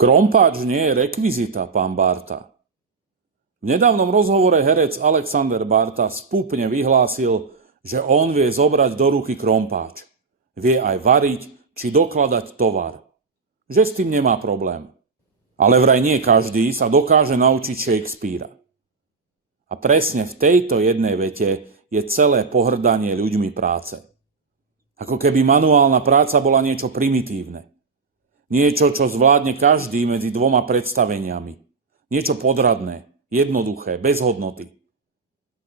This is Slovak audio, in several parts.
Krompáč nie je rekvizita, pán Bárta. V nedávnom rozhovore herec Alexander Bárta spúpne vyhlásil, že on vie zobrať do ruky krompáč. Vie aj variť či dokladať tovar. Že s tým nemá problém. Ale vraj nie každý sa dokáže naučiť Shakespearea. A presne v tejto jednej vete je celé pohŕdanie ľuďmi práce. Ako keby manuálna práca bola niečo primitívne. Niečo, čo zvládne každý medzi dvoma predstaveniami. Niečo podradné, jednoduché, bez hodnoty.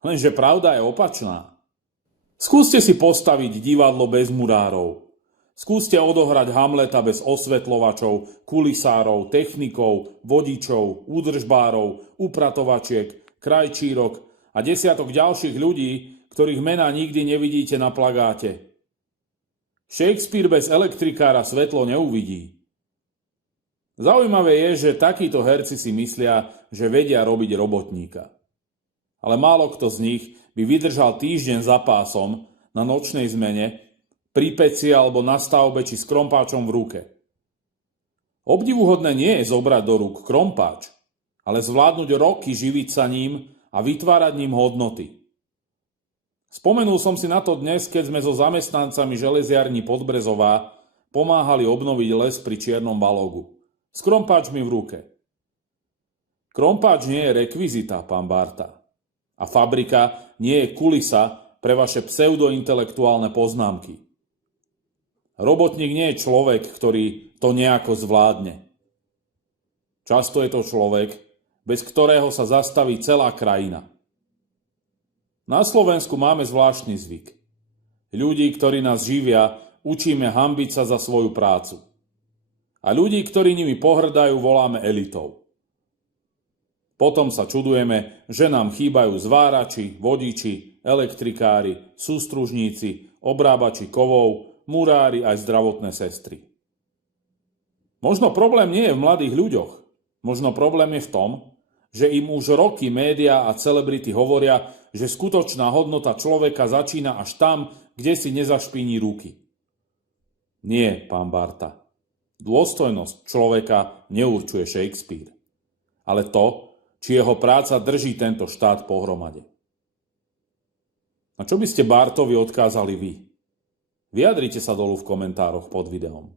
Lenže pravda je opačná. Skúste si postaviť divadlo bez murárov. Skúste odohrať Hamleta bez osvetľovačov, kulisárov, technikov, vodičov, údržbárov, upratovačiek, krajčírok a desiatok ďalších ľudí, ktorých mená nikdy nevidíte na plagáte. Shakespeare bez elektrikára svetlo neuvidí. Zaujímavé je, že takíto herci si myslia, že vedia robiť robotníka. Ale málo kto z nich by vydržal týždeň za pásom na nočnej zmene, pri peci alebo na stavbe či s krompáčom v ruke. Obdivuhodné nie je zobrať do rúk krompáč, ale zvládnuť roky živiť sa ním a vytvárať ním hodnoty. Spomenul som si na to dnes, keď sme so zamestnancami železiarní Podbrezová pomáhali obnoviť les pri Čiernom Balógu. S krompáčmi v ruke. Krompáč nie je rekvizita, pán Bárta. A fabrika nie je kulisa pre vaše pseudointelektuálne poznámky. Robotník nie je človek, ktorý to nejako zvládne. Často je to človek, bez ktorého sa zastaví celá krajina. Na Slovensku máme zvláštny zvyk. Ľudí, ktorí nás živia, učíme hanbiť sa za svoju prácu. A ľudí, ktorí nimi pohrdajú, voláme elitou. Potom sa čudujeme, že nám chýbajú zvárači, vodiči, elektrikári, sústružníci, obrábači kovov, murári aj zdravotné sestry. Možno problém nie je v mladých ľuďoch. Možno problém je v tom, že im už roky médiá a celebrity hovoria, že skutočná hodnota človeka začína až tam, kde si nezašpiní ruky. Nie, pán Bárta. Dôstojnosť človeka neurčuje Shakespeare, ale to, či jeho práca drží tento štát pohromade. A čo by ste Bártovi odkázali vy? Vyjadrite sa dolu v komentároch pod videom.